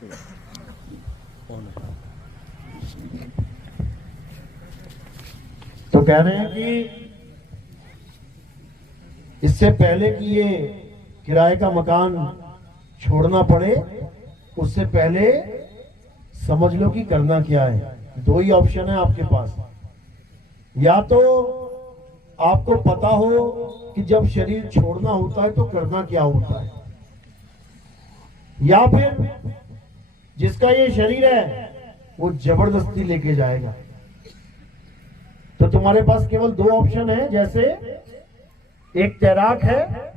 तो कह रहे हैं कि इससे पहले कि ये किराए का मकान छोड़ना पड़े, उससे पहले समझ लो कि करना क्या है। दो ही ऑप्शन है आपके पास, या तो आपको पता हो कि जब शरीर छोड़ना होता है तो करना क्या होता है, या फिर जिसका ये शरीर है वो जबरदस्ती लेके जाएगा। तो तुम्हारे पास केवल दो ऑप्शन है। जैसे एक तैराक है,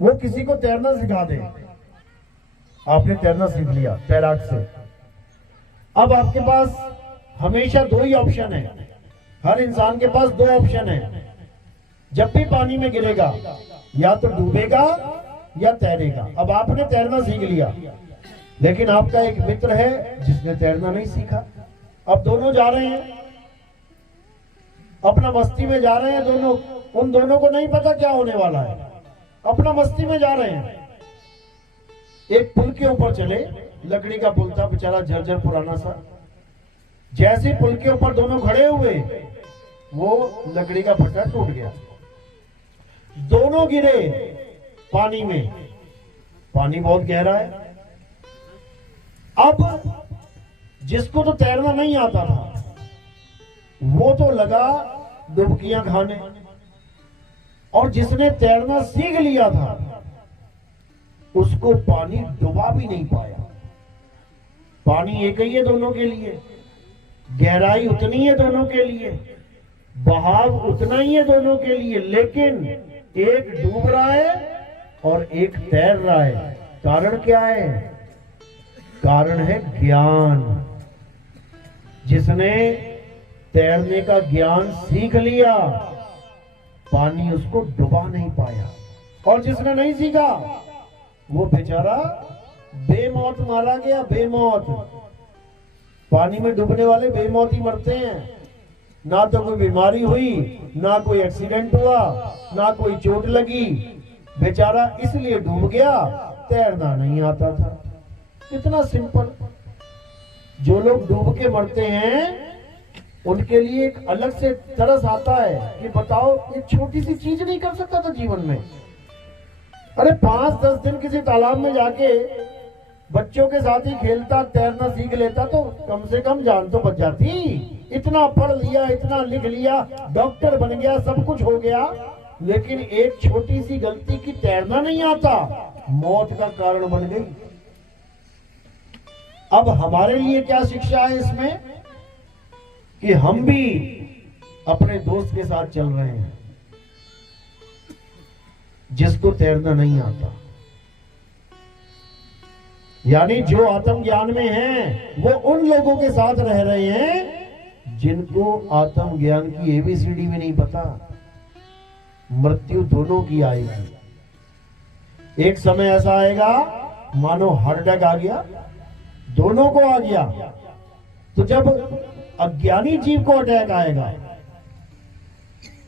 वो किसी को तैरना सिखा दे, आपने तैरना सीख लिया तैराक से। अब आपके पास हमेशा दो ही ऑप्शन है, हर इंसान के पास दो ऑप्शन है। जब भी पानी में गिरेगा या तो डूबेगा या तैरेगा। अब आपने तैरना सीख लिया, लेकिन आपका एक मित्र है जिसने तैरना नहीं सीखा। अब दोनों जा रहे हैं, अपना मस्ती में जा रहे हैं दोनों। उन दोनों को नहीं पता क्या होने वाला है, अपना मस्ती में जा रहे हैं। एक पुल के ऊपर चले, लकड़ी का पुल था बेचारा, जर्जर पुराना सा। जैसे पुल के ऊपर दोनों खड़े हुए, वो लकड़ी का फट्टा टूट गया, दोनों गिरे पानी में। पानी बहुत गहरा है। अब जिसको तो तैरना नहीं आता था वो तो लगा डुबकियां खाने, और जिसने तैरना सीख लिया था उसको पानी डुबा भी नहीं पाया। पानी एक ही है दोनों के लिए, गहराई उतनी है दोनों के लिए, बहाव उतना ही है दोनों के लिए, लेकिन एक डूब रहा है और एक तैर रहा है। कारण क्या है? कारण है ज्ञान। जिसने तैरने का ज्ञान सीख लिया, पानी उसको डुबा नहीं पाया, और जिसने नहीं सीखा वो बेचारा बेमौत मारा गया। बेमौत, पानी में डूबने वाले बेमौत ही मरते हैं। ना तो कोई बीमारी हुई, ना कोई एक्सीडेंट हुआ, ना कोई चोट लगी, बेचारा इसलिए डूब गया, तैरना नहीं आता था। इतना सिंपल। जो लोग डूब के मरते हैं उनके लिए एक अलग से तरस आता है कि बताओ, एक छोटी सी चीज नहीं कर सकता था जीवन में। अरे 5-10 दिन किसी तालाब में जाके बच्चों के साथ ही खेलता, तैरना सीख लेता तो कम से कम जान तो बच जाती। इतना पढ़ लिया, इतना लिख लिया, डॉक्टर बन गया, सब कुछ हो गया, लेकिन एक छोटी सी गलती की तैरना नहीं आता, मौत का कारण बन गई। अब हमारे लिए क्या शिक्षा है इसमें कि हम भी अपने दोस्त के साथ चल रहे हैं जिसको तैरना नहीं आता। यानी जो आत्मज्ञान में हैं वो उन लोगों के साथ रह रहे हैं जिनको आत्मज्ञान की एबीसीडी में नहीं पता। मृत्यु दोनों की आएगी। एक समय ऐसा आएगा मानो हार्ट अटैक आ गया, दोनों को आ गया। तो जब अज्ञानी जीव को अटैक आएगा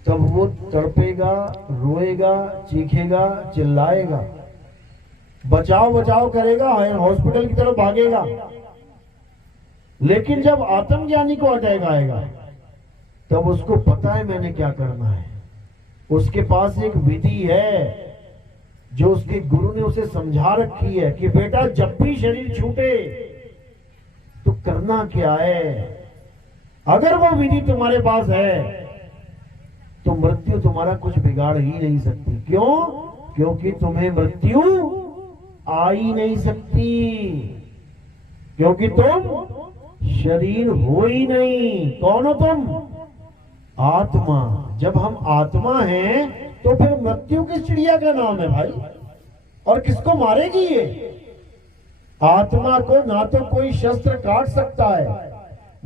तब वो तड़पेगा, रोएगा, चीखेगा, चिल्लाएगा, बचाव बचाव करेगा, हॉस्पिटल की तरफ भागेगा। लेकिन जब आत्मज्ञानी को अटैक आएगा तब उसको पता है मैंने क्या करना है। उसके पास एक विधि है जो उसके गुरु ने उसे समझा रखी है कि बेटा जब भी शरीर छूटे तो करना क्या है। अगर वो विधि तुम्हारे पास है तो मृत्यु तुम्हारा कुछ बिगाड़ ही नहीं सकती। क्यों? क्योंकि तुम्हें मृत्यु आ ही नहीं सकती, क्योंकि तुम शरीर हो ही नहीं। कौन हो तुम? आत्मा। जब हम आत्मा हैं तो फिर मृत्यु किस चिड़िया का नाम है भाई? और किसको मारेगी ये? आत्मा को ना तो कोई शस्त्र काट सकता है,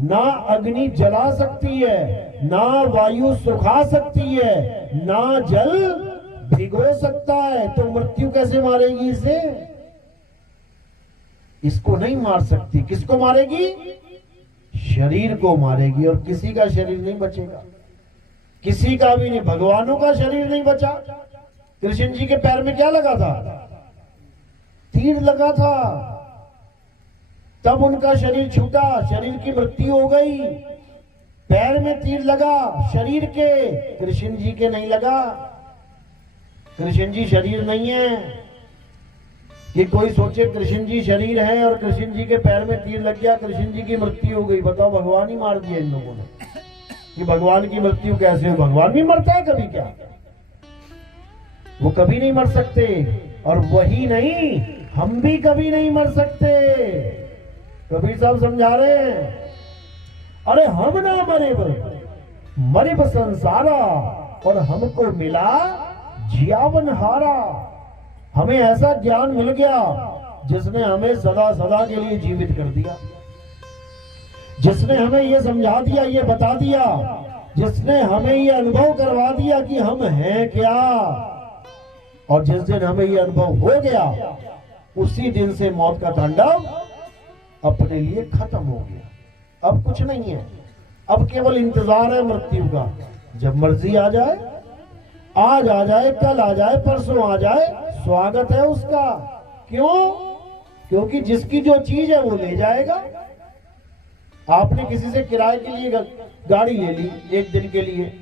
ना अग्नि जला सकती है, ना वायु सुखा सकती है, ना जल भिगो सकता है। तो मृत्यु कैसे मारेगी इसे? इसको नहीं मार सकती। किसको मारेगी? शरीर को मारेगी। और किसी का शरीर नहीं बचेगा, किसी का भी नहीं। भगवानों का शरीर नहीं बचा। कृष्ण जी के पैर में क्या लगा था? तीर लगा था। तब उनका शरीर छूटा, शरीर की मृत्यु हो गई। पैर में तीर लगा शरीर के, कृष्ण जी के नहीं लगा। कृष्ण जी शरीर नहीं है कि कोई सोचे कृष्ण जी शरीर है और कृष्ण जी के पैर में तीर लग गया, कृष्ण जी की मृत्यु हो गई। बताओ, भगवान ही मार दिया इन लोगों ने। कि भगवान की मृत्यु कैसे हो? भगवान भी मरता है कभी क्या? वो कभी नहीं मर सकते। और वही नहीं, हम भी कभी नहीं मर सकते। कबीर साहब समझा रहे हैं, अरे हम ना मरे मरे संसारा, और हमको मिला जियावन हारा। हमें ऐसा ज्ञान मिल गया जिसने हमें सदा सदा के लिए जीवित कर दिया, जिसने हमें ये समझा दिया, ये बता दिया, जिसने हमें ये अनुभव करवा दिया कि हम हैं क्या। और जिस दिन हमें ये अनुभव हो गया, उसी दिन से मौत का तांडव अपने लिए खत्म हो गया। अब कुछ नहीं है, अब केवल इंतजार है मृत्यु का। जब मर्जी आ जाए, आज आ जाए, कल आ जाए, परसों आ जाए, स्वागत है उसका। क्यों? क्योंकि जिसकी जो चीज है वो ले जाएगा। आपने किसी से किराए के लिए गाड़ी ले ली एक दिन के लिए,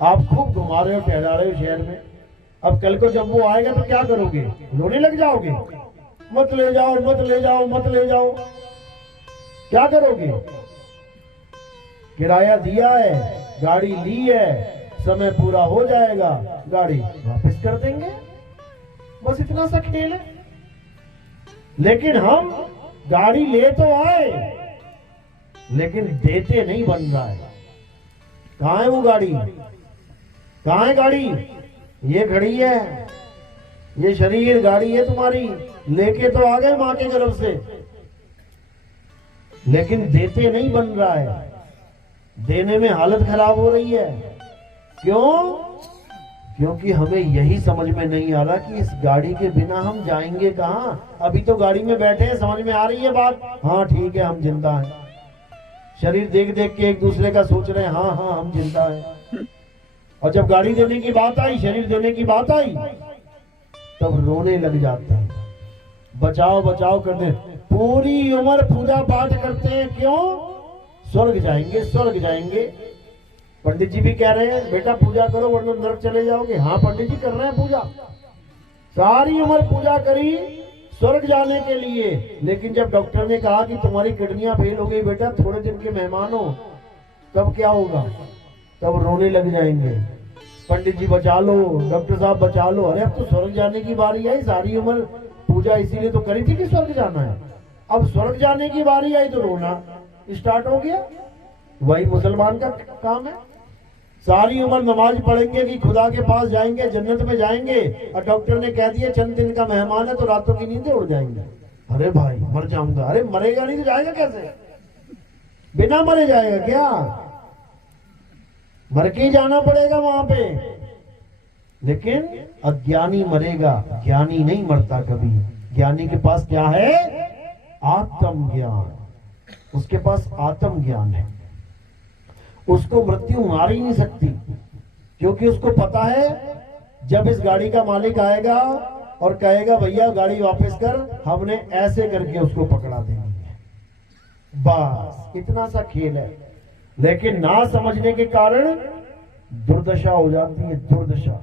आप खूब घुमा रहे हो, टहला रहे हो शहर में। अब कल को जब वो आएगा तो क्या करोगे? रोने लग जाओगे, मत ले जाओ, मत ले जाओ, मत ले जाओ। क्या करोगे? किराया दिया है, गाड़ी ली है, समय पूरा हो जाएगा, गाड़ी वापस कर देंगे। बस इतना सा खेल है। लेकिन हम गाड़ी ले तो आए, लेकिन देते नहीं बन रहा है। कहां है वो गाड़ी? कहां है गाड़ी? ये खड़ी है, ये शरीर गाड़ी है तुम्हारी, लेके तो आ गए मां के गर्भ से, लेकिन देते नहीं बन रहा है। देने में हालत खराब हो रही है। क्यों? क्योंकि हमें यही समझ में नहीं आ रहा कि इस गाड़ी के बिना हम जाएंगे कहां। अभी तो गाड़ी में बैठे हैं, समझ में आ रही है बात, हाँ ठीक है हम जिंदा हैं। शरीर देख देख के एक दूसरे का सोच रहे हैं, हाँ हाँ हम जिंदा हैं। और जब गाड़ी देने की बात आई, शरीर देने की बात आई, तब रोने लग जाते हैं, बचाओ बचाओ करते हैं। पूरी उम्र पूजा पाठ करते हैं, क्यों? स्वर्ग जाएंगे, स्वर्ग जाएंगे। पंडित जी भी कह रहे हैं बेटा पूजा करो वरना नरक चले जाओगे। हाँ पंडित जी कर रहे हैं पूजा, सारी उम्र पूजा करी स्वर्ग जाने के लिए। लेकिन जब डॉक्टर ने कहा कि तुम्हारी किडनियां फेल हो गई बेटा, थोड़े दिन के मेहमान हो, तब क्या होगा? तब रोने लग जाएंगे, पंडित जी बचा लो, डॉक्टर साहब बचा लो। अरे अब तो स्वर्ग जाने की बारी आई, सारी उम्र पूजा इसीलिए तो करी थी कि स्वर्ग जाना है। अब स्वर्ग जाने की बारी आई तो रोना स्टार्ट हो गया। वही मुसलमान का काम है। सारी उम्र नमाज पढ़ेंगे कि खुदा के पास जाएंगे, जन्नत में जाएंगे, और डॉक्टर ने कह दिया चंद दिन का मेहमान है तो रातों की नींदें उड़ जाएंगे। अरे भाई मर जाऊंगा। अरे मरेगा नहीं तो जाएगा कैसे? बिना मरे जाएगा क्या? मर के ही जाना पड़ेगा वहां पे। लेकिन अज्ञानी मरेगा, ज्ञानी नहीं मरता कभी। ज्ञानी के पास क्या है? आत्मज्ञान। उसके पास आत्मज्ञान है। उसको मृत्यु मार ही नहीं सकती, क्योंकि उसको पता है जब इस गाड़ी का मालिक आएगा और कहेगा भैया गाड़ी वापस कर, हमने ऐसे करके उसको पकड़ा देनी है। बस इतना सा खेल है। लेकिन ना समझने के कारण दुर्दशा हो जाती है, दुर्दशा।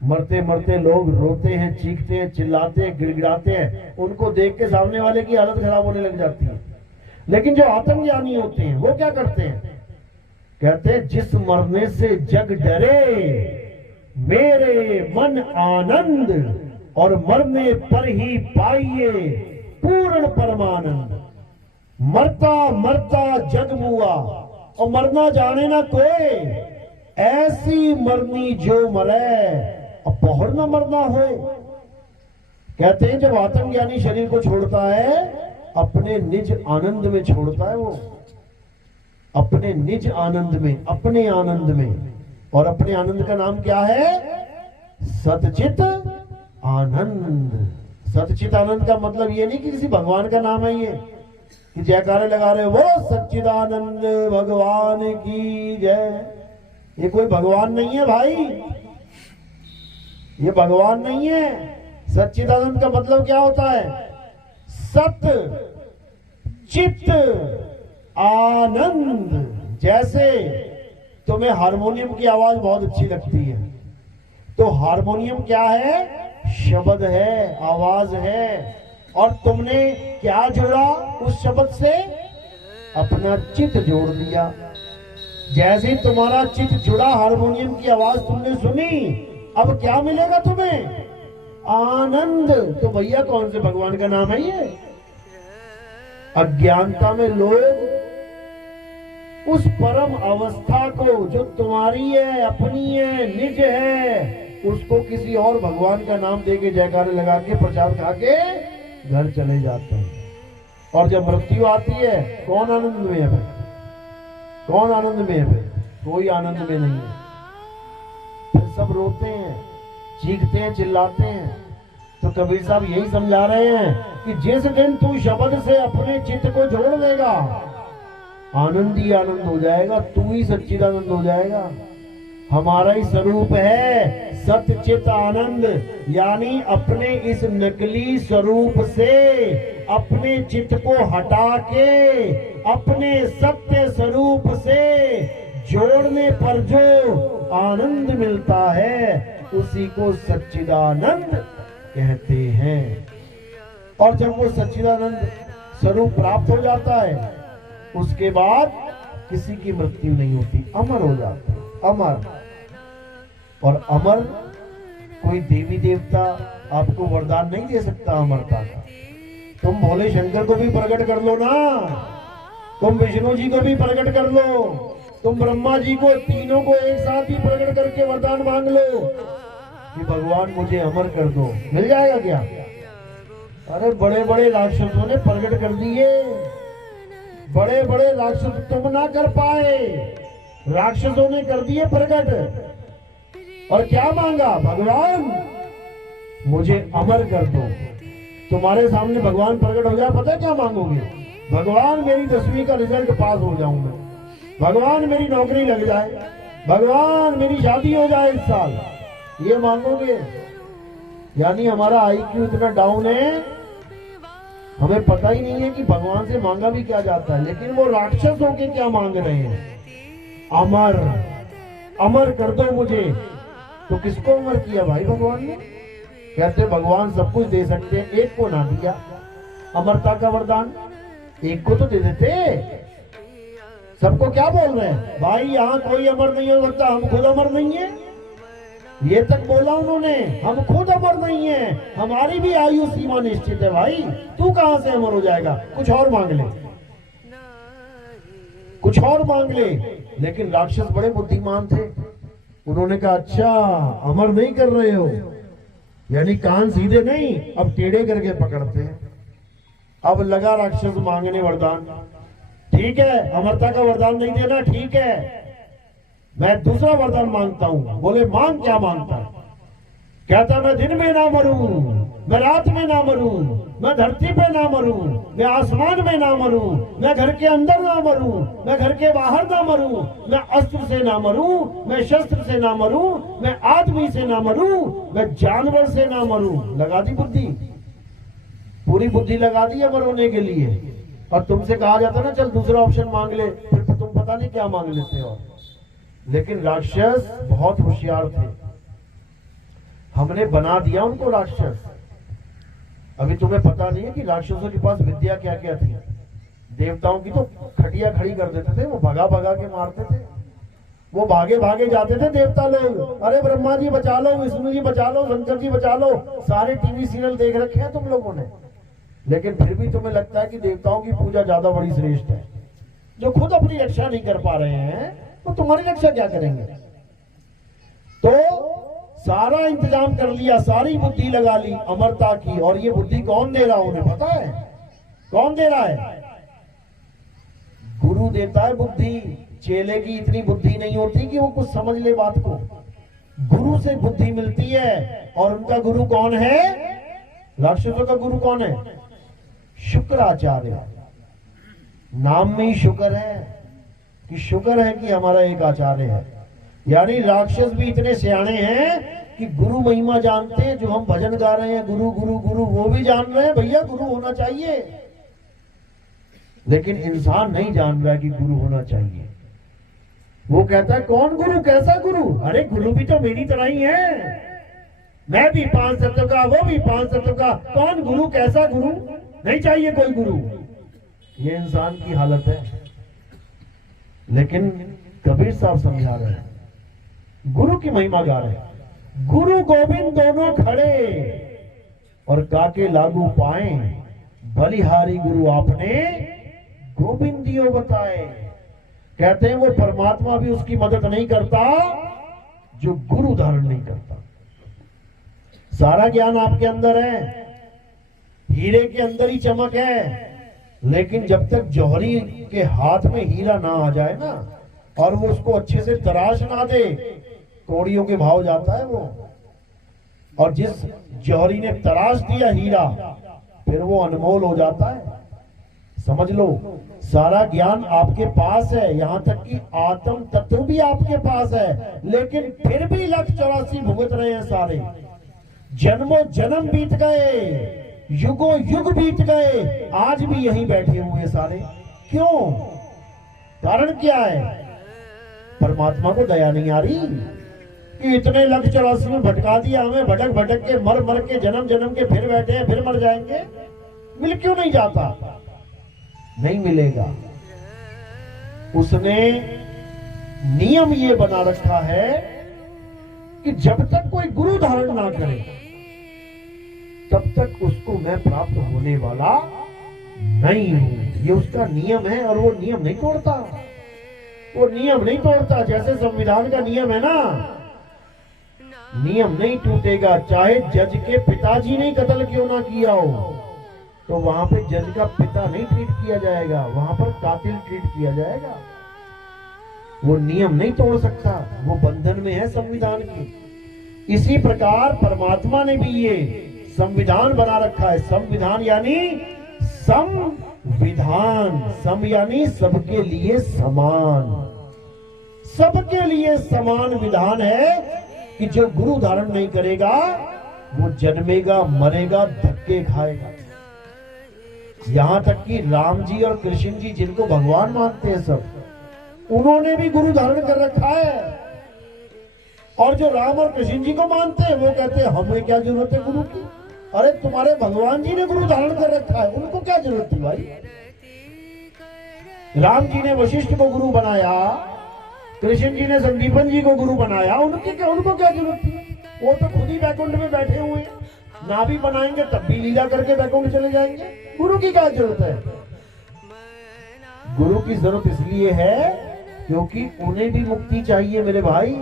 मरते मरते लोग रोते हैं, चीखते हैं, चिल्लाते हैं, गिड़गिड़ाते हैं। उनको देख के सामने वाले की हालत खराब होने लग जाती है। लेकिन जो आत्मज्ञानी होते हैं वो क्या करते हैं? कहते हैं जिस मरने से जग डरे मेरे मन आनंद, और मरने पर ही पाइए पूर्ण परमानंद। मरता मरता जग मुआ, और मरना जाने ना कोई, ऐसी मरनी जो मरे और पौहर न मरना हो। कहते हैं जब आत्मज्ञानी शरीर को छोड़ता है, अपने निज आनंद में छोड़ता है वो, अपने निज आनंद में, अपने आनंद में। और अपने आनंद का नाम क्या है? सतचित आनंद। सतचित आनंद का मतलब ये नहीं कि किसी भगवान का नाम है ये कि जयकारे लगा रहे वो सच्चिदानंद भगवान की जय। ये कोई भगवान नहीं है भाई, ये भगवान नहीं है। सच्चिदानंद का मतलब क्या होता है? सत चित्त आनंद। जैसे तुम्हें हारमोनियम की आवाज बहुत अच्छी लगती है, तो हारमोनियम क्या है? शब्द है, आवाज है। और तुमने क्या जोड़ा उस शब्द से? अपना चित्त जोड़ दिया। जैसे तुम्हारा चित्त जुड़ा, हारमोनियम की आवाज तुमने सुनी, अब क्या मिलेगा तुम्हें? आनंद। तो भैया कौन से भगवान का नाम है ये? अज्ञानता में लोग उस परम अवस्था को जो तुम्हारी है, अपनी है, निज है, उसको किसी और भगवान का नाम देके जयकारे लगा के प्रसाद खा के घर चले जाते हैं। और जब मृत्यु आती है, कौन आनंद में है भाई? कौन आनंद में है भाई? कोई आनंद में नहीं है। फिर सब रोते हैं, चीखते हैं, चिल्लाते हैं। तो कबीर साहब यही समझा रहे हैं कि जिस दिन तू शब्द से अपने चित्त को जोड़ लेगा, आनंद ही आनंद हो जाएगा, तू ही सच्चिदानंद हो जाएगा। हमारा ही स्वरूप है सत्य चित आनंद। यानी अपने इस नकली स्वरूप से अपने चित्त को हटा के अपने सत्य स्वरूप से जोड़ने पर जो आनंद मिलता है, उसी को सच्चिदानंद कहते हैं। और जब वो सच्चिदानंद स्वरूप प्राप्त हो जाता है, उसके बाद किसी की मृत्यु नहीं होती, अमर हो जाते हैं, अमर। और अमर कोई देवी देवता आपको वरदान नहीं दे सकता अमरता का। तुम भोले शंकर को भी प्रकट कर लो ना, तुम विष्णु जी को भी प्रकट कर लो, तुम ब्रह्मा जी को, तीनों को एक साथ ही प्रकट करके वरदान मांग लो कि भगवान मुझे अमर कर दो, मिल जाएगा क्या? अरे बड़े बड़े राक्षसों ने प्रकट कर दिए, बड़े बड़े राक्षस तुम ना कर पाए, राक्षसों ने कर दिए प्रकट। और क्या मांगा? भगवान मुझे अमर कर दो। तुम्हारे सामने भगवान प्रकट हो जाए, पता है क्या मांगोगे? भगवान मेरी 10वीं का रिजल्ट पास हो जाऊं मैं, भगवान मेरी नौकरी लग जाए, भगवान मेरी शादी हो जाए इस साल, ये मांगोगे। यानी हमारा IQ इतना डाउन है, हमें पता ही नहीं है कि भगवान से मांगा भी क्या जाता है। लेकिन वो राक्षस होके क्या मांग रहे हैं? अमर, अमर कर दो मुझे। तो किसको अमर किया भाई भगवान ने? कहते भगवान सब कुछ दे सकते हैं, एक को ना दिया अमरता का वरदान, एक को तो दे देते। सबको क्या बोल रहे हैं भाई? यहाँ कोई अमर नहीं हो सकता, हम खुद अमर नहीं है, ये तक बोला उन्होंने, हम खुद अमर नहीं है, हमारी भी आयु सीमा निश्चित है भाई, तू कहां से अमर हो जाएगा? कुछ और मांग ले, कुछ और मांग ले। लेकिन राक्षस बड़े बुद्धिमान थे, उन्होंने कहा अच्छा अमर नहीं कर रहे हो, यानी कान सीधे नहीं, अब टेढ़े करके पकड़ते हैं। अब लगा राक्षस मांगने वरदान, ठीक है अमरता का वरदान नहीं देना, ठीक है मैं दूसरा वरदान मांगता हूं। बोले मांग, क्या मांगता है? कहता मैं दिन में ना मरूं, मैं रात में ना मरूं, मैं धरती पे ना मरूं, मैं आसमान में ना मरूं, मैं घर के अंदर ना मरूं, मैं घर के बाहर ना मरूं, मैं अस्त्र से ना मरूं, मैं शस्त्र से ना मरूं, मैं आदमी से ना मरूं, मैं जानवर से ना मरूं। लगा दी बुद्धि, पूरी बुद्धि लगा दी अमर होने के लिए। और तुमसे कहा जाता ना चल दूसरा ऑप्शन मांग ले, फिर तो तुम पता नहीं क्या मांग लेते हो। लेकिन राक्षस बहुत होशियार थे, हमने बना दिया उनको राक्षस। अभी तुम्हें पता नहीं है कि राक्षसों के पास विद्या क्या क्या थी। देवताओं की तो खटिया खड़ी कर देते थे, वो भगा भगा के मारते थे, वो भागे भागे जाते थे देवता लोग। अरे ब्रह्मा जी बचा लो, विष्णु जी बचा लो, शंकर जी बचा लो, सारे टीवी सीरियल देख रखे हैं तुम लोगों ने। लेकिन फिर भी तुम्हें लगता है कि देवताओं की पूजा ज्यादा बड़ी श्रेष्ठ है। जो खुद अपनी रक्षा नहीं कर पा रहे हैं वो तुम्हारी रक्षा क्या करेंगे? तो सारा इंतजाम कर लिया, सारी बुद्धि लगा ली अमरता की। और ये बुद्धि कौन दे रहा है उन्हें पता है? कौन दे रहा है? गुरु देता है बुद्धि। चेले की इतनी बुद्धि नहीं होती कि वो कुछ समझ ले बात को, गुरु से बुद्धि मिलती है। और उनका गुरु कौन है? राक्षसों का गुरु कौन है? शुक्राचार्य। नाम में ही शुक्र है कि शुक्र है कि हमारा एक आचार्य है। यानी राक्षस भी इतने सियाणे हैं कि गुरु महिमा जानते हैं। जो हम भजन गा रहे हैं गुरु गुरु गुरु, वो भी जान रहे हैं भैया गुरु होना चाहिए। लेकिन इंसान नहीं जान रहा कि गुरु होना चाहिए। वो कहता है कौन गुरु, कैसा गुरु? अरे गुरु भी तो मेरी तरह ही है, मैं भी 5 तत्व का, वो भी 5 तत्व का, कौन गुरु, कैसा गुरु? नहीं चाहिए कोई गुरु। ये इंसान की हालत है। लेकिन कबीर साहब समझा रहे हैं, गुरु की महिमा गा रहे हैं। गुरु गोविंद दोनों खड़े और काके लागू पाए, बलिहारी गुरु आपने गोविंदियो बताए। कहते हैं वो परमात्मा भी उसकी मदद नहीं करता जो गुरु धारण नहीं करता। सारा ज्ञान आपके अंदर है, हीरे के अंदर ही चमक है, लेकिन जब तक जौहरी के हाथ में हीरा ना आ जाए ना, और वो उसको अच्छे से तराश ना दे, कौड़ियों के भाव जाता है वो। और जिस जौहरी ने तराश दिया हीरा, फिर वो अनमोल हो जाता है। समझ लो, सारा ज्ञान आपके पास है, यहां तक कि आत्म तत्व भी आपके पास है, लेकिन फिर भी 184 भुगत रहे हैं सारे। जन्मों जन्म बीत गए, युगों युग बीत गए, आज भी यहीं बैठे हुए सारे। क्यों? कारण क्या है? परमात्मा को दया नहीं आ रही कि इतने 184 में भटका दिया हमें, भटक भटक के, मर मर के, जन्म जन्म के फिर बैठे हैं, फिर मर जाएंगे। मिल क्यों नहीं जाता? नहीं मिलेगा। उसने नियम ये बना रखा है कि जब तक कोई गुरु धारण ना करे, तब तक उसको मैं प्राप्त होने वाला नहीं हूं। ये उसका नियम है, और वो नियम नहीं तोड़ता। वो नियम नहीं तोड़ता। जैसे संविधान का नियम है ना, नियम नहीं टूटेगा। चाहे जज के पिताजी ने कत्ल क्यों ना किया हो, तो वहां पे जज का पिता नहीं ट्रीट किया जाएगा, वहां पर कातिल ट्रीट किया जाएगा। वो नियम नहीं तोड़ सकता, वो बंधन में है संविधान की। इसी प्रकार परमात्मा ने भी ये संविधान बना रखा है। संविधान यानी संविधान, सम यानी सबके लिए समान, सबके लिए समान विधान है कि जो गुरु धारण नहीं करेगा वो जन्मेगा, मरेगा, धक्के खाएगा। यहां तक कि राम जी और कृष्ण जी, जिनको भगवान मानते हैं सब, उन्होंने भी गुरु धारण कर रखा है। और जो राम और कृष्ण जी को मानते हैं वो कहते हैं हमें क्या जरूरत है गुरु की? अरे तुम्हारे भगवान जी ने गुरु धारण कर रखा है, उनको क्या जरूरत थी भाई? राम जी ने वशिष्ठ को गुरु बनाया, कृष्ण जी ने संदीपन जी को गुरु बनाया, उनको क्या जरूरत थी? वो तो खुद ही बैकुंठ में बैठे हुए हैं, ना भी बनाएंगे तब भी लीला करके बैकुंठ चले जाएंगे। गुरु की क्या जरूरत है? गुरु की जरूरत इसलिए है क्योंकि उन्हें भी मुक्ति चाहिए मेरे भाई।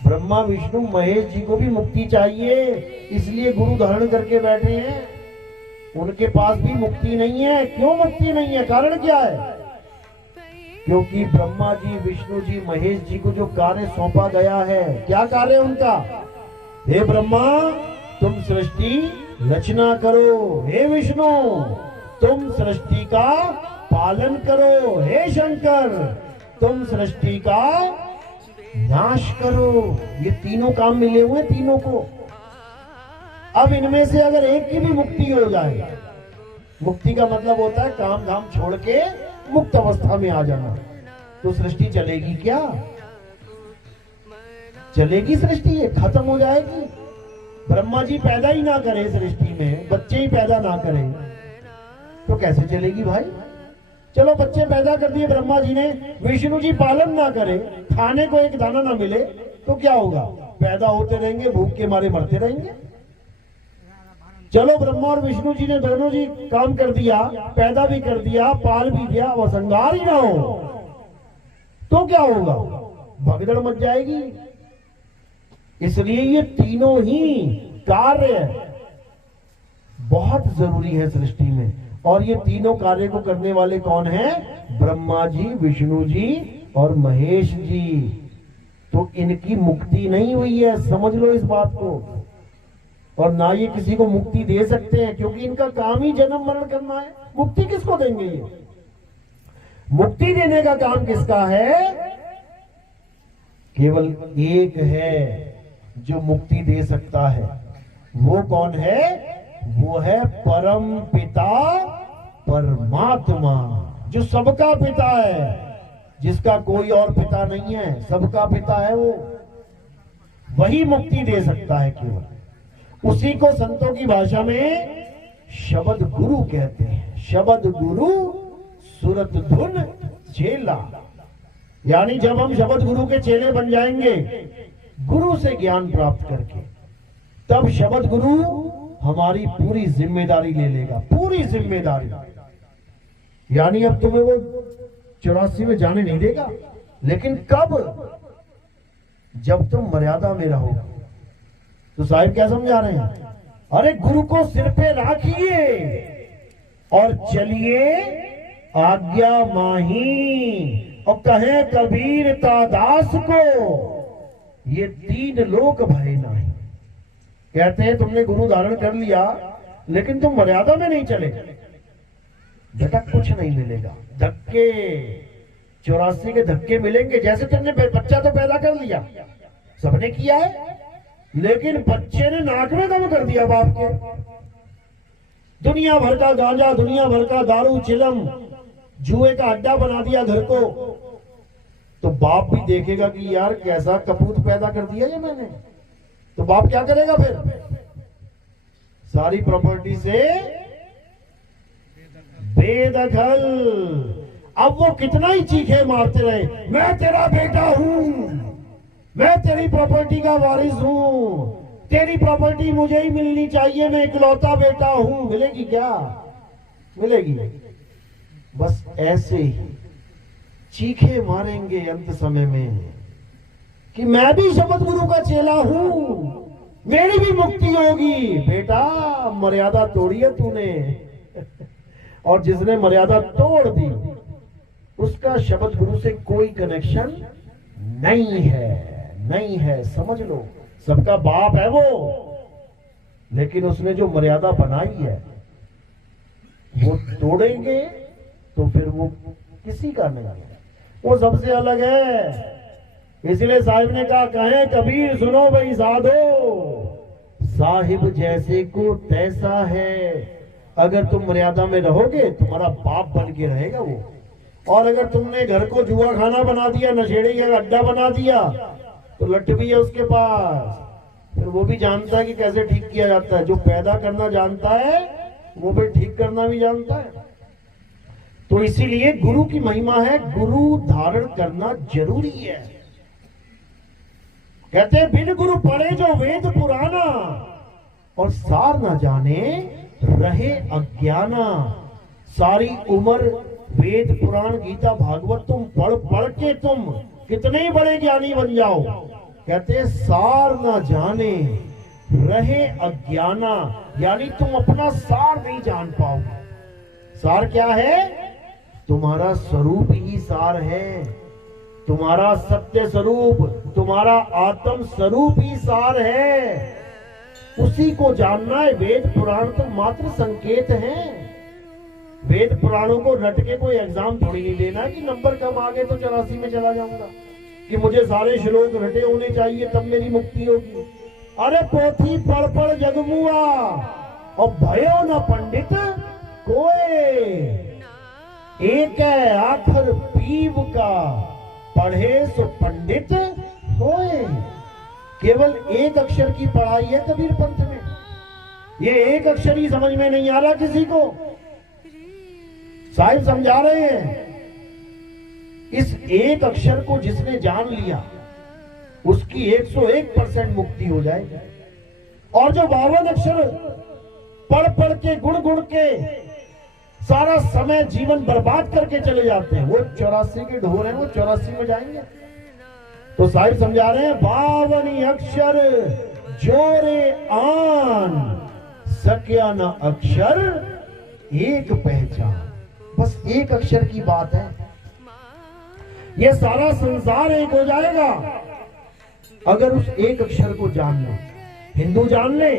ब्रह्मा विष्णु महेश जी को भी मुक्ति चाहिए, इसलिए गुरु धारण करके बैठे हैं। उनके पास भी मुक्ति नहीं है। क्यों मुक्ति नहीं है? कारण क्या है? क्योंकि ब्रह्मा जी, विष्णु जी, महेश जी को जो कार्य सौंपा गया है, क्या कार्य उनका? हे ब्रह्मा तुम सृष्टि रचना करो, हे विष्णु तुम सृष्टि का पालन करो, हे शंकर तुम सृष्टि का नाश करो। ये तीनों काम मिले हुए तीनों को। अब इनमें से अगर एक की भी मुक्ति हो जाए, मुक्ति का मतलब होता है काम धाम छोड़ के मुक्त अवस्था में आ जाना, तो सृष्टि चलेगी क्या? चलेगी सृष्टि? ये खत्म हो जाएगी। ब्रह्मा जी पैदा ही ना करें सृष्टि में, बच्चे ही पैदा ना करें, तो कैसे चलेगी भाई? चलो बच्चे पैदा कर दिए ब्रह्मा जी ने, विष्णु जी पालन ना करें, खाने को एक दाना ना मिले, तो क्या होगा? पैदा होते रहेंगे, भूख के मारे मरते रहेंगे। चलो ब्रह्मा और विष्णु जी ने दोनों जी काम कर दिया, पैदा भी कर दिया, पाल भी दिया, और संगार ही ना हो, तो क्या होगा? भगदड़ मच जाएगी। इसलिए ये तीनों ही कार्य बहुत जरूरी है सृष्टि में। और ये तीनों कार्य को करने वाले कौन हैं? ब्रह्मा जी, विष्णु जी और महेश जी। तो इनकी मुक्ति नहीं हुई है, समझ लो इस बात को। और ना ये किसी को मुक्ति दे सकते हैं, क्योंकि इनका काम ही जन्म मरण करना है। मुक्ति किसको देंगे ये? मुक्ति देने का काम किसका है? केवल एक है जो मुक्ति दे सकता है। वो कौन है? वो है परम पिता परमात्मा जो सबका पिता है, जिसका कोई और पिता नहीं है, सबका पिता है वो, वही मुक्ति दे सकता है केवल। उसी को संतों की भाषा में शब्द गुरु कहते हैं। शब्द गुरु सुरत धुन चेला, यानी जब हम शब्द गुरु के चेले बन जाएंगे गुरु से ज्ञान प्राप्त करके, तब शब्द गुरु हमारी पूरी जिम्मेदारी ले लेगा, पूरी जिम्मेदारी। यानी अब तुम्हें वो 84 में जाने नहीं देगा, लेकिन कब? जब तुम मर्यादा में रहोगे। तो साहिब क्या समझा रहे हैं? अरे गुरु को सिर पे रखिए और चलिए आज्ञा माही, और कहे कबीर दास को ये 3 लोक भय नहीं। कहते हैं तुमने गुरु धारण कर लिया लेकिन तुम मर्यादा में नहीं चले, बेटा कुछ नहीं मिलेगा। धक्के 84 के धक्के मिलेंगे। जैसे तुमने बच्चा तो पैदा कर लिया, सबने किया है, लेकिन बच्चे ने नाक में दम कर दिया बाप के। दुनिया भर का गांजा, दुनिया भर का दारू, चिलम, जुए का अड्डा बना दिया घर को। तो बाप भी देखेगा कि यार कैसा कपूत पैदा कर दिया ये मैंने। तो बाप क्या करेगा फिर? सारी प्रॉपर्टी से बेदखल। अब वो कितना ही चीखे मारते रहे, मैं तेरा बेटा हूं, मैं तेरी प्रॉपर्टी का वारिस हूं, तेरी प्रॉपर्टी मुझे ही मिलनी चाहिए, मैं इकलौता बेटा हूं। मिलेगी क्या? मिलेगी? बस ऐसे ही चीखे मारेंगे अंत समय में कि मैं भी शब्द गुरु का चेला हूं, मेरी भी मुक्ति होगी। बेटा मर्यादा तोड़ी है तूने और जिसने मर्यादा तोड़ दी उसका शब्द गुरु से कोई कनेक्शन नहीं है, नहीं है। समझ लो, सबका बाप है वो, लेकिन उसने जो मर्यादा बनाई है वो तोड़ेंगे तो फिर वो किसी का नहीं है, वो सबसे अलग है। इसलिए साहिब ने कहा, कहे कबीर सुनो भाई साधो, साहिब जैसे को तैसा है। अगर तुम मर्यादा में रहोगे तुम्हारा बाप बन के रहेगा वो, और अगर तुमने घर को जुआ खाना बना दिया, नशेड़ी का अड्डा बना दिया, तो लठ भी है उसके पास, फिर वो भी जानता है कि कैसे ठीक किया जाता है। जो पैदा करना जानता है वो भी ठीक करना भी जानता है। तो इसीलिए गुरु की महिमा है, गुरु धारण करना जरूरी है। कहते हैं बिन गुरु पढ़े जो वेद पुराना, और सार ना जाने रहे अज्ञाना। सारी उम्र वेद पुराण गीता भागवत तुम पढ़ पढ़ के तुम कितने ही बड़े ज्ञानी बन जाओ, कहते सार ना जाने रहे अज्ञाना, यानी तुम अपना सार नहीं जान पाओगे। सार क्या है? तुम्हारा स्वरूप ही सार है, तुम्हारा सत्य स्वरूप, तुम्हारा आत्म स्वरूप ही सार है। उसी को जानना है। वेद पुराण तो मात्र संकेत हैं। वेद पुराणों को रट के कोई एग्जाम थोड़ी नहीं देना कि नंबर कम आ गए तो 84 में चला जाऊंगा, कि मुझे सारे श्लोक रटे होने चाहिए तब मेरी मुक्ति होगी। अरे पोथी पढ़ पढ़ जगमुआ, और भयो न पंडित कोई, एक है आखर पीव का, पढ़े सो पंडित होए। केवल एक अक्षर की पढ़ाई है कबीर पंथ में। ये एक अक्षर ही समझ में नहीं आ रहा किसी को। साहिब समझा रहे हैं, इस एक अक्षर को जिसने जान लिया उसकी 101% मुक्ति हो जाएगी। और जो 52 अक्षर पढ़ पढ़ के गुण गुण के सारा समय जीवन बर्बाद करके चले जाते हैं, वो 84 के ढोर हैं, वो 84 में जाएंगे। तो साहिब समझा रहे हैं, 52 अक्षर जोरे आन, सक्या न अक्षर एक पहचान। बस एक अक्षर की बात है, ये सारा संसार एक हो जाएगा अगर उस एक अक्षर को जान ले। हिंदू जान ले,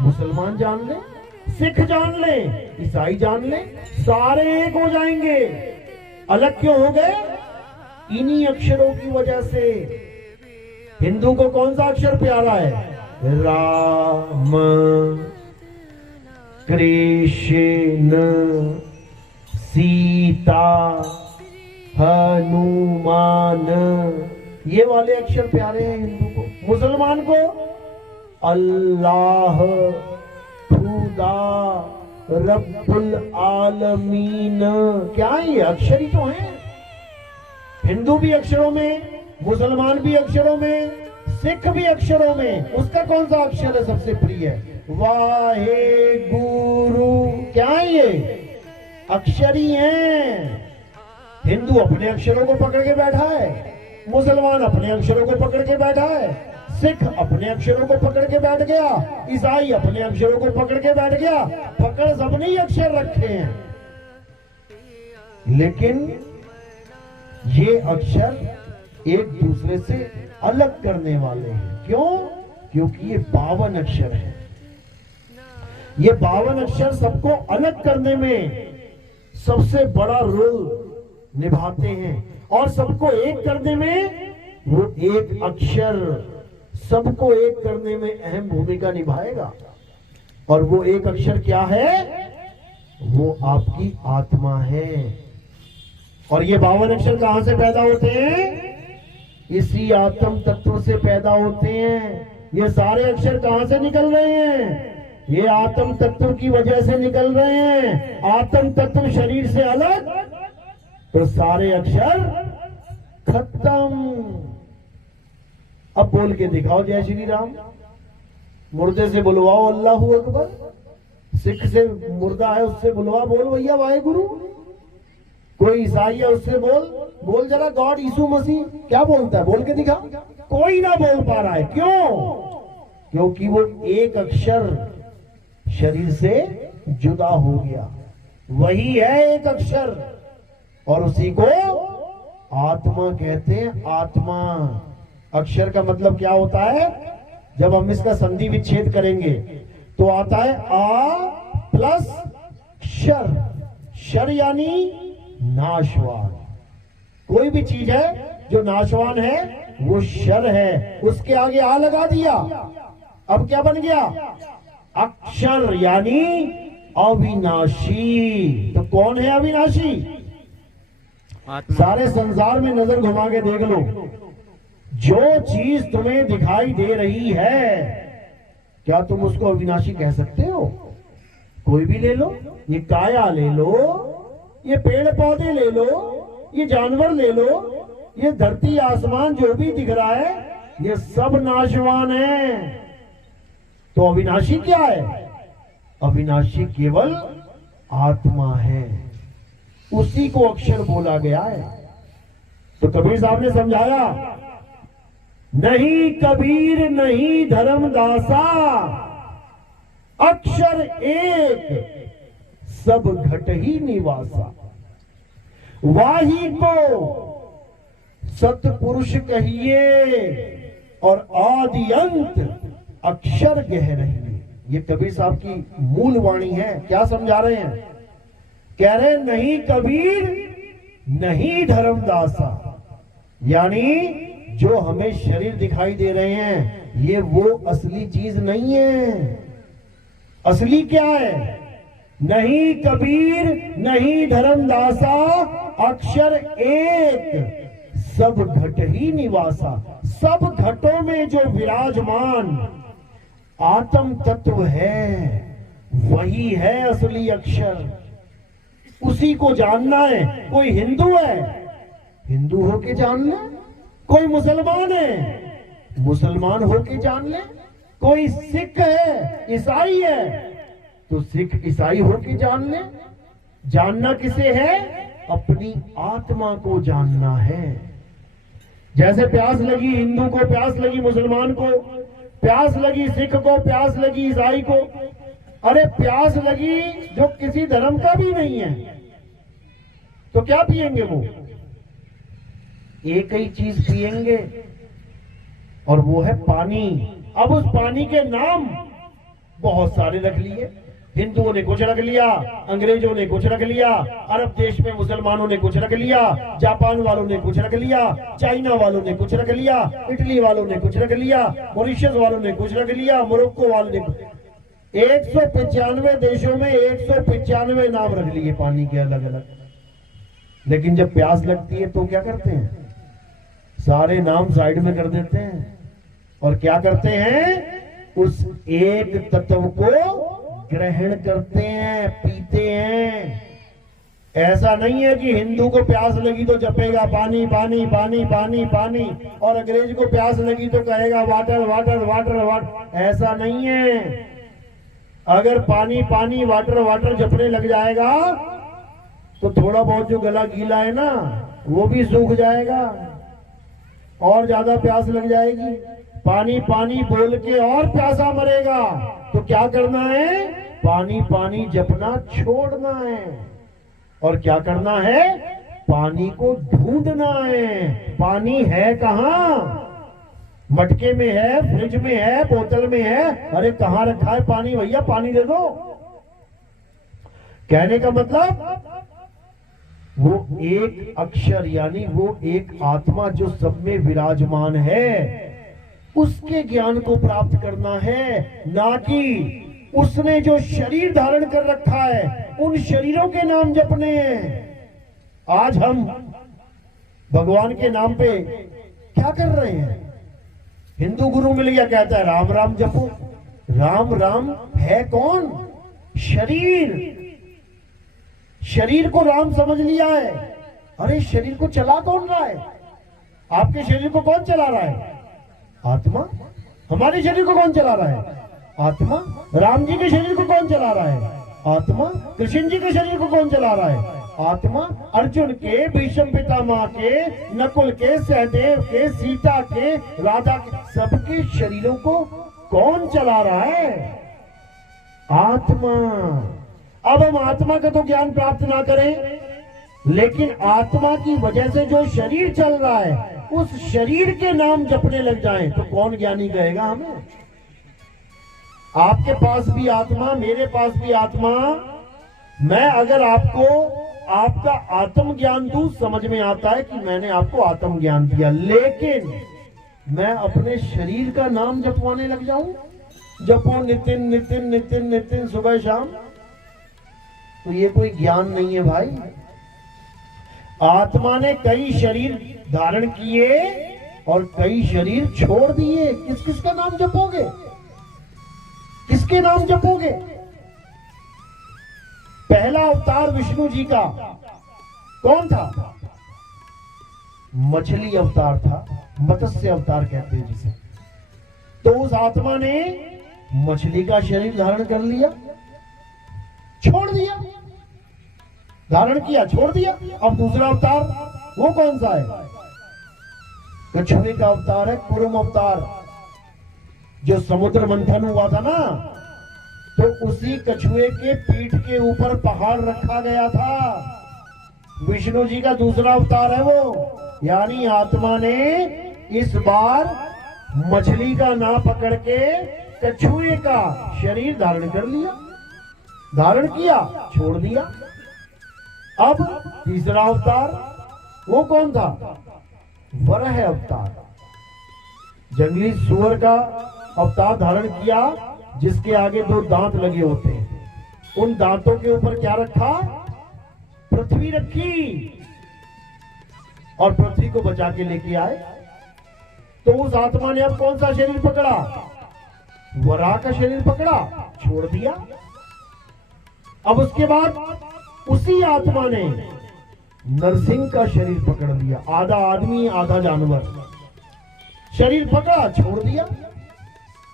मुसलमान जान ले, सिख जान ले, ईसाई जान ले, सारे एक हो जाएंगे। अलग क्यों हो गए? इन्हीं अक्षरों की वजह से। हिंदू को कौन सा अक्षर प्यारा है? राम, कृष्ण, सीता, हनुमान, ये वाले अक्षर प्यारे हैं हिंदू को। मुसलमान को अल्लाह, खुदा, रब्बुल आलमीन, क्या ये अक्षर ही तो हैं। हिंदू भी अक्षरों में, मुसलमान भी अक्षरों में, सिख भी अक्षरों में। उसका कौन सा अक्षर है सबसे प्रिय? वाहे गुरु, क्या है ये? अक्षर ही हैं। हिंदू अपने अक्षरों को पकड़ के बैठा है, मुसलमान अपने अक्षरों को पकड़ के बैठा है, सिख अपने अक्षरों को पकड़ के बैठ गया, ईसाई अपने अक्षरों को पकड़ के बैठ गया। पकड़ सबने ही अक्षर रखे हैं, लेकिन ये अक्षर एक दूसरे से अलग करने वाले हैं। क्यों? क्योंकि ये 52 अक्षर है। ये 52 अक्षर सबको अलग करने में सबसे बड़ा रोल निभाते हैं, और सबको एक करने में वो एक अक्षर सबको एक करने में अहम भूमिका निभाएगा। और वो एक अक्षर क्या है? वो आपकी आत्मा है। और ये 52 अक्षर कहां से पैदा होते हैं? इसी आत्म तत्व से पैदा होते हैं। ये सारे अक्षर कहां से निकल रहे हैं? ये आत्म तत्व की वजह से निकल रहे हैं। आत्म तत्व शरीर से अलग तो सारे अक्षर खत्म। अब बोल के दिखाओ जय श्री राम। मुर्दे से बुलवाओ अल्लाहू अकबर। सिख से मुर्दा है उससे बुलवा, बोल भैया वाहेगुरु। कोई ईसाई है उससे बोल जरा गॉड यीशु मसीह। क्या बोलता है? बोल के दिखा। कोई ना बोल पा रहा है। क्यों? क्योंकि वो एक अक्षर शरीर से जुदा हो गया। वही है एक अक्षर, और उसी को आत्मा कहते हैं। आत्मा अक्षर का मतलब क्या होता है? जब हम इसका संधि विच्छेद करेंगे तो आता है आ प्लस शर। शर यानी नाशवान। कोई भी चीज है जो नाशवान है वो शर है। उसके आगे आ लगा दिया, अब क्या बन गया? अक्षर यानी अविनाशी। तो कौन है अविनाशी? सारे संसार में नजर घुमा के देख लो, जो चीज तुम्हें दिखाई दे रही है, क्या तुम उसको अविनाशी कह सकते हो? कोई भी ले लो, ये काया ले लो, ये पेड़ पौधे ले लो, ये जानवर ले लो, ये धरती आसमान जो भी दिख रहा है, ये सब नाशवान है। तो अविनाशी क्या है? अविनाशी केवल आत्मा है। उसी को अक्षर बोला गया है। तो कबीर साहब ने समझाया, नहीं कबीर नहीं धर्मदासा, अक्षर एक सब घट ही निवासा। वाही को सतपुरुष कहिए और आदि अंत अक्षर गह रही। ये कबीर साहब की मूल वाणी है। क्या समझा रहे हैं? कह रहे नहीं कबीर नहीं धर्मदासा, यानी जो हमें शरीर दिखाई दे रहे हैं ये वो असली चीज नहीं है। असली क्या है? नहीं कबीर नहीं धर्मदासा, अक्षर एक सब घट ही निवासा। सब घटों में जो विराजमान आत्म तत्व है वही है असली अक्षर। उसी को जानना है। कोई हिंदू है, हिंदू होके जान ले। कोई मुसलमान है, मुसलमान होके जान ले। कोई सिख है, ईसाई है, तो सिख ईसाई होके जान ले। जानना किसे है? अपनी आत्मा को जानना है। जैसे प्यास लगी हिंदू को, प्यास लगी मुसलमान को, प्यास लगी सिख को, प्यास लगी ईसाई को। अरे प्यास लगी जो किसी धर्म का भी नहीं है तो क्या पिएंगे? वो एक ही चीज पिएंगे और वो है पानी। अब उस पानी के नाम बहुत सारे रख लिए। हिंदुओं ने कुछ रख लिया, अंग्रेजों ने कुछ रख लिया, अरब देश में मुसलमानों ने कुछ रख लिया, जापान वालों ने कुछ रख लिया, चाइना वालों ने कुछ रख लिया, इटली वालों ने कुछ रख लिया, मॉरिशस वालों ने कुछ रख लिया, मोरक्को वालों ने 195 देशों में 195 नाम रख लिए पानी के अलग अलग। लेकिन जब प्यास लगती है तो क्या करते हैं? सारे नाम साइड में कर देते हैं और क्या करते हैं? उस एक तत्व को ग्रहण करते हैं, पीते हैं। ऐसा नहीं है कि हिंदू को प्यास लगी तो जपेगा पानी पानी पानी पानी पानी, और अंग्रेज को प्यास लगी तो कहेगा वाटर वाटर वाटर वाटर। ऐसा नहीं है। अगर पानी पानी वाटर वाटर जपने लग जाएगा तो थोड़ा बहुत जो गला गीला है ना वो भी सूख जाएगा और ज्यादा प्यास लग जाएगी। पानी पानी बोल के और प्यासा मरेगा। तो क्या करना है? पानी पानी जपना छोड़ना है। और क्या करना है? पानी को ढूंढना है। पानी है कहां? मटके में है, फ्रिज में है, बोतल में है। अरे कहां रखा है पानी? भैया पानी दे दो। कहने का मतलब वो एक अक्षर यानी वो एक आत्मा जो सब में विराजमान है उसके ज्ञान को प्राप्त करना है, ना कि उसने जो शरीर धारण कर रखा है उन शरीरों के नाम जपने हैं। आज हम भगवान के नाम पे क्या कर रहे हैं? हिंदू गुरु मिल गया, कहता है राम राम जपो। राम राम है कौन? शरीर। शरीर को राम समझ लिया है। अरे शरीर को चला कौन रहा है? आपके शरीर को कौन चला रहा है? आत्मा। हमारे शरीर को कौन चला रहा है? आत्मा। राम जी के शरीर को कौन चला रहा है? आत्मा। कृष्ण जी के शरीर को कौन चला रहा है? आत्मा। अर्जुन के, भीष्म पितामह के, नकुल के, सहदेव के, सीता के, राधा के, सबके शरीरों को कौन चला रहा है? आत्मा। अब हम आत्मा का तो ज्ञान प्राप्त ना करें, लेकिन आत्मा की वजह से जो शरीर चल रहा है उस शरीर के नाम जपने लग जाएं तो कौन ज्ञानी कहेगा हमें? आपके पास भी आत्मा, मेरे पास भी आत्मा। मैं अगर आपको आपका आत्म ज्ञान दूं, समझ में आता है कि मैंने आपको आत्म ज्ञान दिया, लेकिन मैं अपने शरीर का नाम जपवाने लग जाऊं, जपो नितिन नितिन नितिन नितिन सुबह शाम, तो ये कोई ज्ञान नहीं है भाई। आत्मा ने कई शरीर धारण किए और कई शरीर छोड़ दिए। किस किस का नाम जपोगे? किसके नाम जपोगे? पहला अवतार विष्णु जी का कौन था? मछली अवतार था, मत्स्य अवतार कहते हैं जिसे। तो उस आत्मा ने मछली का शरीर धारण कर लिया, छोड़ दिया, धारण किया, छोड़ दिया। अब दूसरा अवतार वो कौन सा है? कछुए का अवतार है, कुर्म अवतार। जो समुद्र मंथन हुआ था ना, तो उसी कछुए के पीठ के ऊपर पहाड़ रखा गया था। विष्णु जी का दूसरा अवतार है वो। यानी आत्मा ने इस बार मछली का नाम पकड़ के कछुए का शरीर धारण कर लिया, धारण किया, छोड़ दिया। अब तीसरा अवतार वो कौन था? वराह अवतार। जंगली सुअर का अवतार धारण किया, जिसके आगे 2 दांत लगे होते हैं। उन दांतों के ऊपर क्या रखा? पृथ्वी रखी, और पृथ्वी को बचा के लेके आए। तो उस आत्मा ने अब कौन सा शरीर पकड़ा? वराह का शरीर पकड़ा, छोड़ दिया। अब उसके बाद उसी आत्मा ने नरसिंह का शरीर पकड़ लिया, आधा आदमी आधा जानवर। शरीर पकड़ा, छोड़ दिया।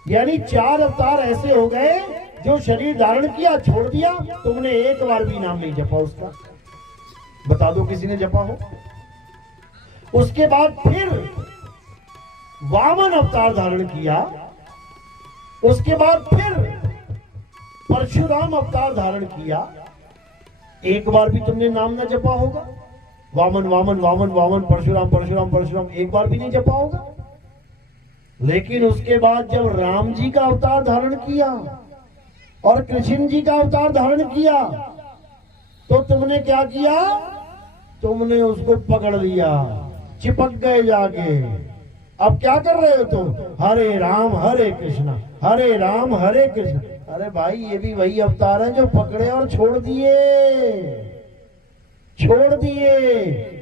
यानी 4 अवतार ऐसे हो गए जो शरीर धारण किया, छोड़ दिया। तुमने एक बार भी नाम नहीं जपा उसका। बता दो किसी ने जपा हो? उसके बाद फिर वामन अवतार धारण किया। उसके बाद फिर परशुराम अवतार धारण किया। एक बार भी तुमने नाम ना जपा होगा। वामन वामन वामन वामन, परशुराम परशुराम परशुराम, एक बार भी नहीं जपा होगा। लेकिन उसके बाद जब राम जी का अवतार धारण किया और कृष्ण जी का अवतार धारण किया, तो तुमने क्या किया? तुमने उसको पकड़ लिया, चिपक गए जाके। अब क्या कर रहे हो तुम? हरे राम हरे कृष्णा, हरे राम हरे कृष्ण। अरे भाई, ये भी वही अवतार है जो पकड़े और छोड़ दिए। छोड़ दिए।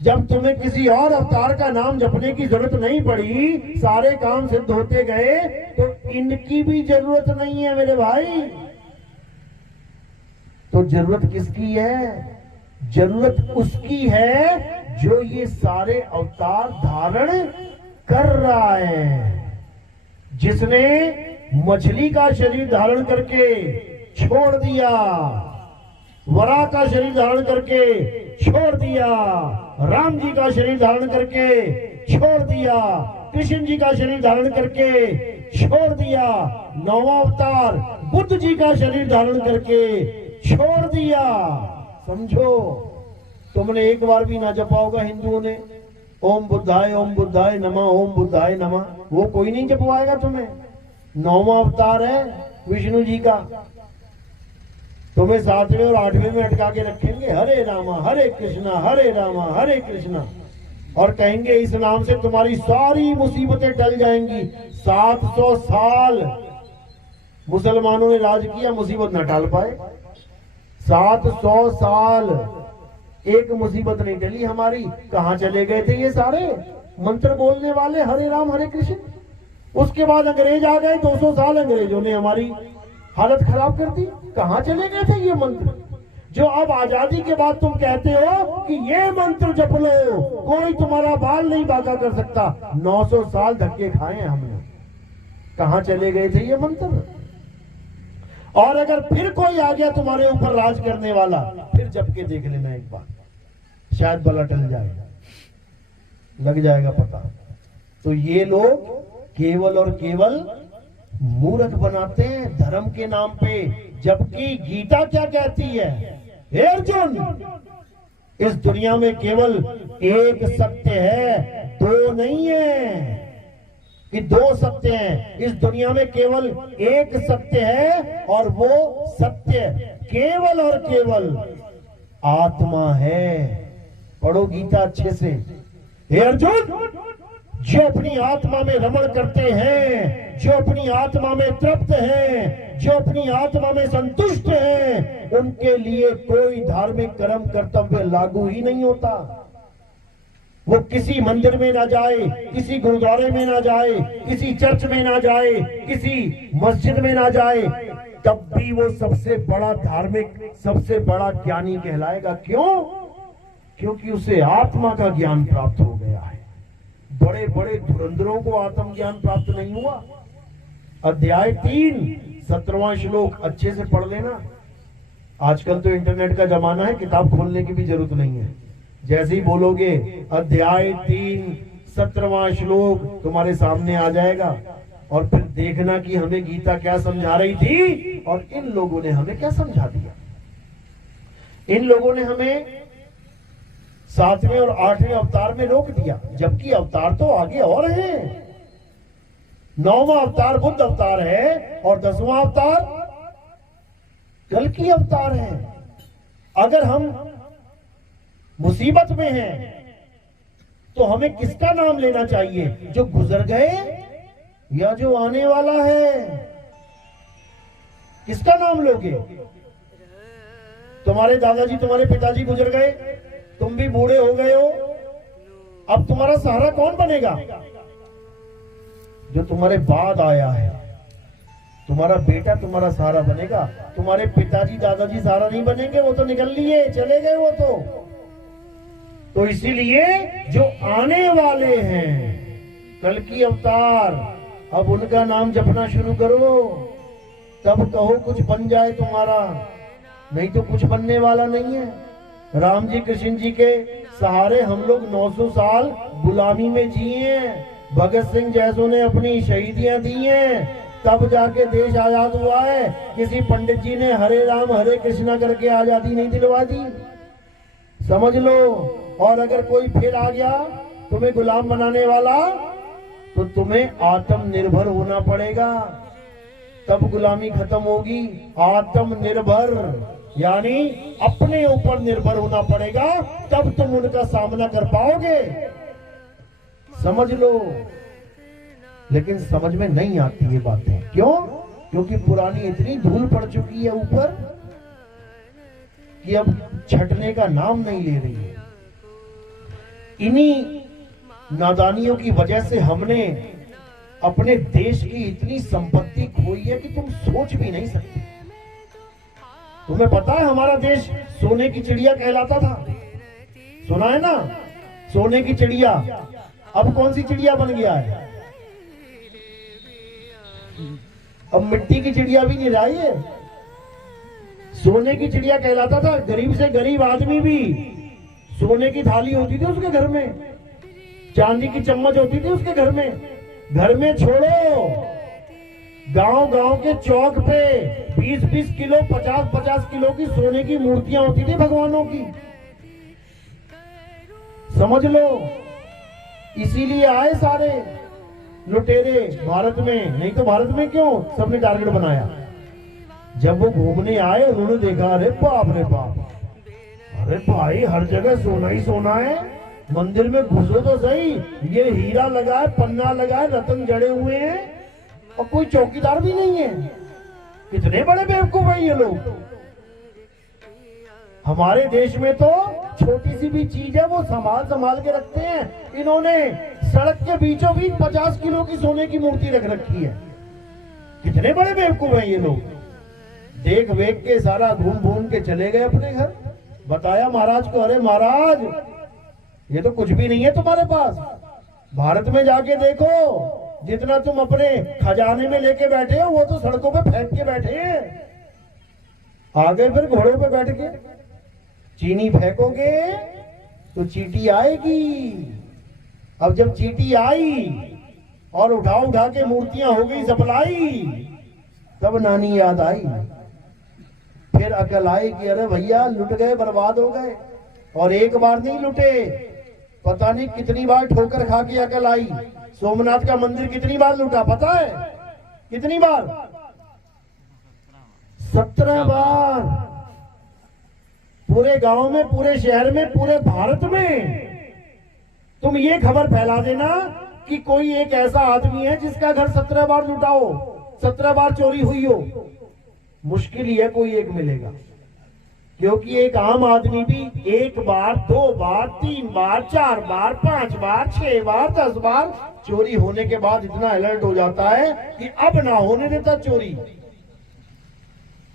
जब तुम्हें किसी और अवतार का नाम जपने की जरूरत नहीं पड़ी, सारे काम सिद्ध होते गए, तो इनकी भी जरूरत नहीं है मेरे भाई। तो जरूरत किसकी है? जरूरत उसकी है जो ये सारे अवतार धारण कर रहा है। जिसने मछली का शरीर धारण करके छोड़ दिया, वराह का शरीर धारण करके छोड़ दिया, राम जी का शरीर धारण करके छोड़ दिया, कृष्ण जी का शरीर धारण करके छोड़ दिया, नौवां अवतार बुद्ध जी का शरीर धारण करके छोड़ दिया। समझो, तुमने एक बार भी ना जपा होगा हिंदुओं ने ओम बुद्धाय नमः, ओम बुद्धाय नमः, वो कोई नहीं जपवाएगा तुम्हें। नौवां अवतार है विष्णु जी का, तुम्हें 7वें और 8वें में अटका के रखेंगे, हरे रामा हरे कृष्णा हरे रामा हरे कृष्णा, और कहेंगे इस नाम से तुम्हारी सारी मुसीबतें टल जाएंगी। 700 साल मुसलमानों ने राज किया, मुसीबत न टाल पाए। 700 साल एक मुसीबत नहीं टली हमारी। कहां चले गए थे ये सारे मंत्र बोलने वाले, हरे राम हरे कृष्ण? उसके बाद अंग्रेज आ गए, 200 साल अंग्रेजों ने हमारी हालत खराब कर दी। कहां चले गए थे ये मंत्र जो अब आजादी के बाद तुम कहते हो कि ये मंत्र जप लो, कोई तुम्हारा बाल नहीं बांका कर सकता। 900 साल धक्के खाए हमने। कहां चले गए थे ये मंत्र? और अगर फिर कोई आ गया तुम्हारे ऊपर राज करने वाला, फिर जप के देख लेना एक बार, शायद बला टल जाएगा, लग जाएगा पता। तो ये लोग केवल और केवल मूर्ख बनाते हैं धर्म के नाम पे, जबकि गीता क्या कहती है? हे अर्जुन, इस दुनिया में केवल एक सत्य है, दो नहीं है कि दो सत्य हैं। इस दुनिया में केवल एक सत्य है, और वो सत्य केवल और केवल आत्मा है। पढ़ो गीता अच्छे से। हे अर्जुन, जो अपनी आत्मा में रमण करते हैं, जो अपनी आत्मा में तृप्त हैं, जो अपनी आत्मा में संतुष्ट हैं, उनके लिए कोई धार्मिक कर्म कर्तव्य लागू ही नहीं होता। वो किसी मंदिर में ना जाए, किसी गुरुद्वारे में ना जाए, किसी चर्च में ना जाए, किसी मस्जिद में ना जाए, तब भी वो सबसे बड़ा धार्मिक, सबसे बड़ा ज्ञानी कहलाएगा। क्यों? क्योंकि उसे आत्मा का ज्ञान प्राप्त हो गया है। बड़े बड़े धुरंधरों को आत्मज्ञान प्राप्त नहीं हुआ। अध्याय 3 17वां श्लोक अच्छे से पढ़ लेना। आजकल तो इंटरनेट का जमाना है, किताब खोलने की भी जरूरत नहीं है। जैसे ही बोलोगे अध्याय 3 17वां श्लोक तुम्हारे सामने आ जाएगा, और फिर देखना कि हमें गीता क्या समझा रही थी और इन लोगों ने हमें क्या समझा दिया। इन लोगों ने हमें 7वें और 8वें अवतार में रोक दिया, जबकि अवतार तो आगे और हैं। 9वां अवतार बुद्ध अवतार है, और 10वां अवतार कल्कि अवतार है। अगर हम मुसीबत में हैं, तो हमें किसका नाम लेना चाहिए? जो गुजर गए या जो आने वाला है? किसका नाम लोगे? तुम्हारे दादाजी, तुम्हारे पिताजी गुजर गए, तुम भी बूढ़े हो गए हो, अब तुम्हारा सहारा कौन बनेगा? जो तुम्हारे बाद आया है, तुम्हारा बेटा तुम्हारा सहारा बनेगा। तुम्हारे पिताजी दादाजी सहारा नहीं बनेंगे, वो तो निकल लिए, चले गए वो तो इसीलिए जो आने वाले हैं कल्कि अवतार, अब उनका नाम जपना शुरू करो, तब कहो कुछ बन जाए तुम्हारा, नहीं तो कुछ बनने वाला नहीं है। राम जी कृष्ण जी के सहारे हम लोग 900 साल गुलामी में जिए हैं। भगत सिंह जैसों ने अपनी शहीदियां दी हैं, तब जाके देश आजाद हुआ है। किसी पंडित जी ने हरे राम हरे कृष्णा करके आजादी नहीं दिलवा दी, समझ लो। और अगर कोई फिर आ गया तुम्हें गुलाम बनाने वाला, तो तुम्हें आत्मनिर्भर होना पड़ेगा, तब गुलामी खत्म होगी। आत्मनिर्भर यानी अपने ऊपर निर्भर होना पड़ेगा, तब तुम उनका सामना कर पाओगे, समझ लो। लेकिन समझ में नहीं आती ये बातें। क्यों? क्योंकि पुरानी इतनी धूल पड़ चुकी है ऊपर कि अब छटने का नाम नहीं ले रही है। इन्हीं नादानियों की वजह से हमने अपने देश की इतनी संपत्ति खोई है कि तुम सोच भी नहीं सकते। तुम्हें पता है हमारा देश सोने की चिड़िया कहलाता था, सुना है ना, सोने की चिड़िया। अब कौन सी चिड़िया बन गया है? अब मिट्टी की चिड़िया भी नहीं रही है। सोने की चिड़िया कहलाता था। गरीब से गरीब आदमी भी सोने की थाली होती थी उसके घर में, चांदी की चम्मच होती थी उसके घर में। घर में छोड़ो, गांव गांव के चौक पे 20-20 किलो 50-50 किलो की सोने की मूर्तियां होती थी भगवानों की, समझ लो। इसीलिए आए सारे लुटेरे भारत में, नहीं तो भारत में क्यों सबने टारगेट बनाया। जब वो घूमने आए उन्होंने देखा, अरे बाप रे बाप, अरे भाई हर जगह सोना ही सोना है, मंदिर में घुसो तो सही, ये हीरा लगा है, पन्ना लगा है, रतन जड़े हुए हैं और कोई चौकीदार भी नहीं है। कितने बड़े बेवकूफ हैं ये लोग। हमारे देश में तो छोटी सी भी चीज है वो संभाल के रखते हैं। इन्होंने सड़क के बीचों बीच 50 किलो की सोने की मूर्ति रख रखी है। कितने बड़े बेवकूफ हैं ये लोग। देख वेख के सारा घूम घूम के चले गए अपने घर। बताया महाराज को, अरे महाराज ये तो कुछ भी नहीं है तुम्हारे पास, भारत में जाके देखो, जितना तुम अपने खजाने में लेके बैठे हो वो तो सड़कों पे फेंक के बैठे हैं। आ गए फिर घोड़ों पे बैठ के, चीनी फेंकोगे तो चींटी आएगी। अब जब चींटी आई और उठा के मूर्तियां हो गई सप्लाई, तब नानी याद आई। फिर अकल आई कि अरे भैया लुट गए, बर्बाद हो गए। और एक बार नहीं लुटे, पता नहीं कितनी बार ठोकर खा के अकल आई। सोमनाथ का मंदिर कितनी बार लूटा पता है? कितनी बार? 17 बार। पूरे गांव में, पूरे शहर में, पूरे भारत में तुम ये खबर फैला देना कि कोई एक ऐसा आदमी है जिसका घर 17 बार लूटा हो, 17 बार चोरी हुई हो। मुश्किल ही है कोई एक मिलेगा, क्योंकि एक आम आदमी भी 1 बार, 2 बार, 3 बार, 4 बार, 5 बार, 6 बार, 10 बार चोरी होने के बाद इतना अलर्ट हो जाता है कि अब ना होने देता चोरी।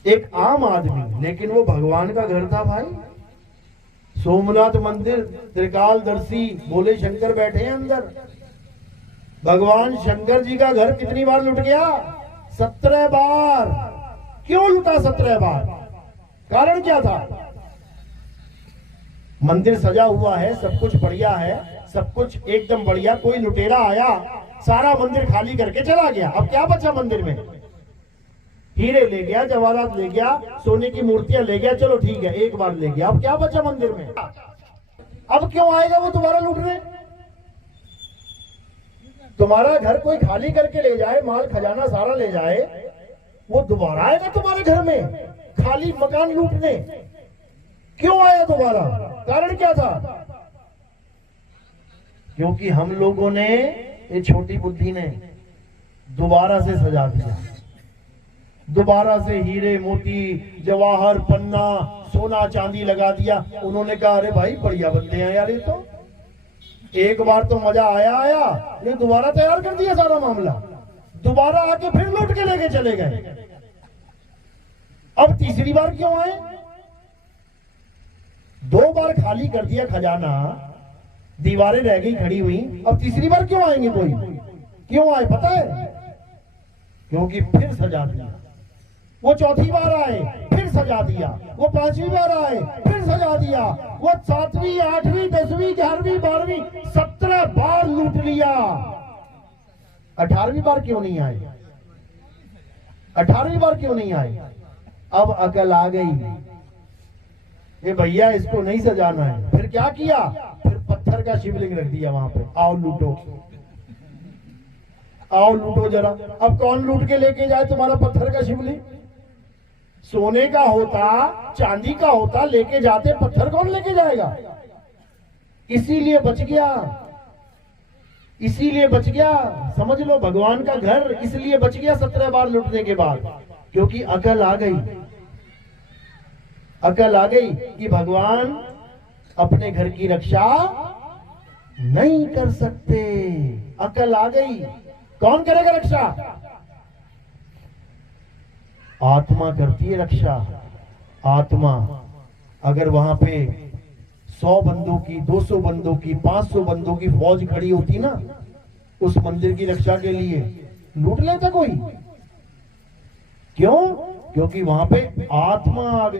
एक आम आदमी, लेकिन वो भगवान का घर था भाई। सोमनाथ मंदिर, त्रिकालदर्शी भोले शंकर बैठे हैं अंदर। भगवान शंकर जी का घर कितनी बार लुट गया? 17 बार। क्यों लुटा 17 बार? कारण क्या था? मंदिर सजा हुआ है, सब कुछ बढ़िया है, सब कुछ एकदम बढ़िया। कोई लुटेरा आया, सारा मंदिर खाली करके चला गया। अब क्या बचा मंदिर में? हीरे ले गया, जवाहरात ले गया, सोने की मूर्तियां ले गया, चलो ठीक है एक बार ले गया। अब क्या बचा मंदिर में? अब क्यों आएगा वो दोबारा लूटने? तुम्हारा घर कोई खाली करके ले जाए, माल खजाना सारा ले जाए, वो दोबारा आएगा तुम्हारे घर में खाली मकान लूटने? क्यों आया दोबारा? कारण क्या था? क्योंकि हम लोगों ने, ये छोटी बुद्धि ने दोबारा से सजा दिया, दोबारा से हीरे मोती जवाहर पन्ना सोना चांदी लगा दिया। उन्होंने कहा अरे भाई बढ़िया बनते हैं यार, ये तो एक बार तो मजा आया, ये दोबारा तैयार कर दिया सारा मामला, दोबारा आके फिर लूट के लेके चले गए। अब तीसरी बार क्यों आए? 2 बार खाली कर दिया खजाना, दीवारें रह गई खड़ी हुई, अब तीसरी बार क्यों आएंगे? कोई क्यों आए पता है? क्योंकि फिर सजा दिया। वो चौथी बार आए, फिर सजा दिया। वो 5वीं बार आए, फिर सजा दिया। वो 7वीं 8वीं 10वीं 11वीं 12वीं 17 बार लूट लिया। 18वीं बार क्यों नहीं आए? 18वीं बार क्यों नहीं आए? अब अकल आ गई, ये भैया इसको नहीं सजाना है। फिर क्या किया? फिर पत्थर का शिवलिंग रख दिया वहां पे, आओ लूटो, आओ लूटो जरा। अब कौन लूट के लेके जाए तुम्हारा पत्थर का शिवलिंग? सोने का होता, चांदी का होता, लेके जाते, पत्थर कौन लेके जाएगा? इसीलिए बच गया, इसीलिए बच गया। समझ लो भगवान का घर इसलिए बच गया 17 बार लूटने के बाद, क्योंकि अकल आ गई। अकल आ गई कि भगवान अपने घर की रक्षा नहीं कर सकते। अकल आ गई, कौन करेगा रक्षा? आत्मा करती है रक्षा। आत्मा अगर वहां पे 100 बंदों की, 200 बंदों की, 500 बंदों की फौज खड़ी होती ना उस मंदिर की रक्षा के लिए, लूट लेता कोई? क्यों? क्योंकि वहां पे आत्मा आ गई।